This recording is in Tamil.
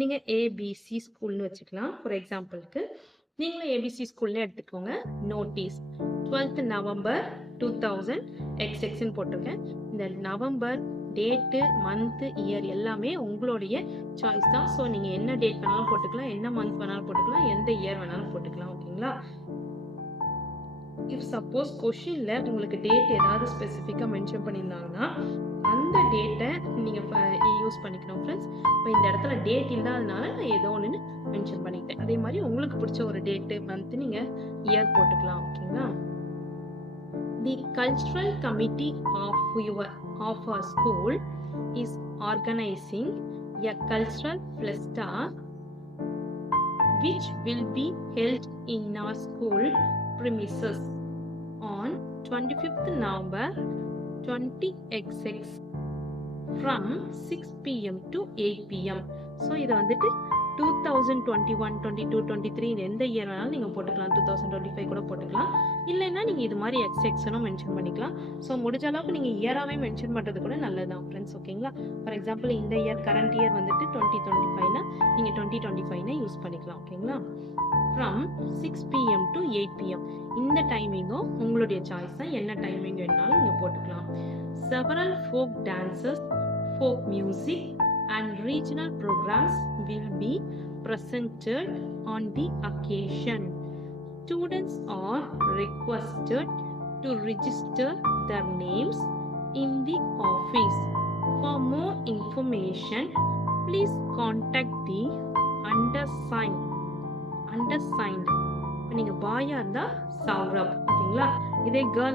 நீங்க ஏபிசி ஸ்கூல்னு வச்சுக்கலாம். ஃபார் எக்ஸாம்பிள்க்கு நீங்களும் ஏபிசி ஸ்கூல்னே எடுத்துக்கோங்க. நோட்டீஸ் 12th நவம்பர் 2000 எக்ஸ்ன்னு போட்டிருக்கேன். இந்த நவம்பர் டேட்டு, மந்த்து, இயர் எல்லாமே உங்களுடைய சாய்ஸ் தான். ஸோ நீங்க என்ன டேட் வேணாலும் போட்டுக்கலாம், என்ன மந்த் வேணாலும் போட்டுக்கலாம், எந்த இயர் வேணாலும் போட்டுக்கலாம். ஓகேங்களா? இஃப் சப்போஸ் கொஷின்ல உங்களுக்கு டேட் ஏதாவது ஸ்பெசிஃபிக்காக மென்ஷன் பண்ணியிருந்தாங்கன்னா அந்த டேட்டை நீங்கள் யூஸ் பண்ணிக்கணும் ஃப்ரெண்ட்ஸ். இப்போ இந்த இடத்துல டேட் இல்லாதனால நான் ஏதோ ஒன்று மென்ஷன் பண்ணிக்கிட்டேன். அதே மாதிரி உங்களுக்கு பிடிச்ச ஒரு டேட்டு, மந்த்து நீங்கள் இயர் போட்டுக்கலாம். ஓகேங்களா? The cultural committee of our school is organizing a cultural fiesta which will be held in our school premises on 25th November 20XX from 6 p.m. to 8 p.m. So இதை வந்துட்டு 2021, 22, 23 எந்த இயர் வேணாலும் நீங்கள் போட்டுக்கலாம். 2025 கூட போட்டுக்கலாம். இல்லைன்னா நீங்கள் இது மாதிரி எக்ஸ்எக்ஸ்னும் மென்ஷன் பண்ணிக்கலாம். ஸோ முடிஞ்ச அளவுக்கு நீங்கள் இயராகவே மென்ஷன் பண்ணுறது கூட நல்லதுதான் ஃப்ரெண்ட்ஸ். ஓகேங்களா? ஃபார் எக்ஸாம்பிள் இந்த இயர் கரண்ட் இயர் வந்துட்டு 2025னா நீங்கள் 2025 யூஸ் பண்ணிக்கலாம். ஓகேங்களா? From 6 p.m. to 8 p.m. இந்த டைமிங்கும் உங்களுடைய சாய்ஸ் தான். என்ன டைமிங் வேணாலும் நீங்கள் போட்டுக்கலாம். Several folk dances, folk music and regional programs will be presented on the occasion. Students are requested to register their names in the office. For more information, please contact the undersigned. இப்போ நீங்கள் பாயாக இருந்தால் சௌரப். ஓகேங்களா? இதே கேர்ள்